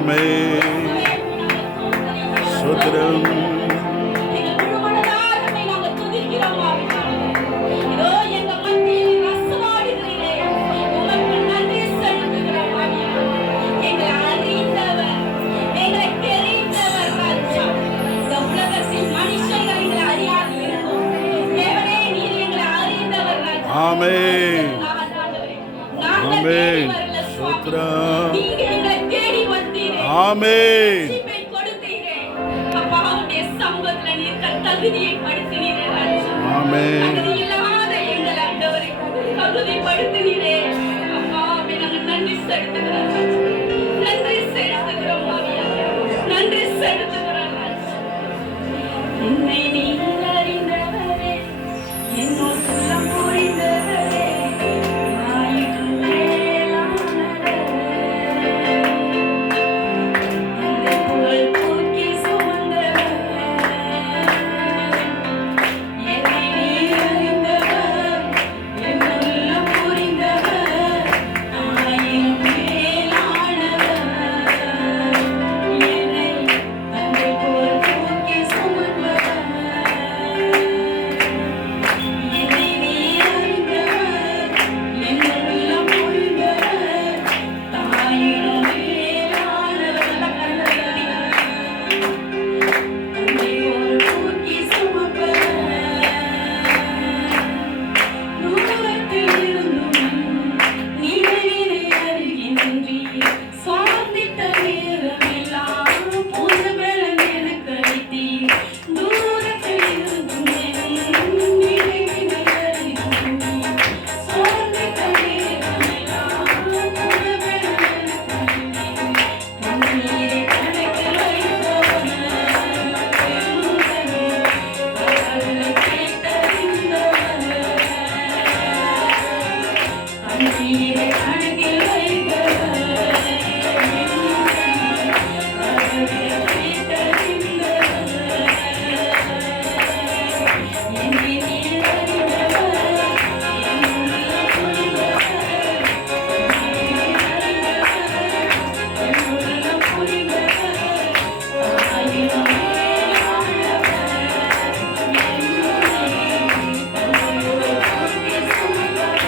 ஆமென். ஸ்தோத்திரம். ஆமென். ஆமென். ஸ்தோத்திரம். ஆமென். ஆமென். என்னை நீ அறிந்தவரே, என்னோடு உள்ளம் புரிந்தவரே, ஆயிரம் மேலானவரே. என்னை புகழ் தூக்கி சுமந்தவரே, என்னை நீ அறிந்தவர், என்னோடு உள்ளம் புரிந்தவர், ஆயிரம் மேலானவர். என்னை தந்தை போல் தூக்கி சுமந்தவர், என்னை நீ அறிந்தவர், என்னோடு உள்ளம் புரிந்தவர், தாயினும் மேலானவர். தந்தை போல் தூக்கி சுமப்பவர், தூரத்தில் இருந்தும் நினைவினை அருகின்றீர். சார்ந்திட்ட நேரமெல்லாம் புது பலன் எனக்கு அளித்தீர். தூரத்தில் இருந்தும் நினைவினை அருகின்றீர். சார்ந்திட்ட நேரமெல்லாம் புது பலன் எனக்கு அளித்தீர். கண்ணீரை கணக்கில் வைத்தவனே, கடலை கேட்டறிந்தவனே, கண்ணீரை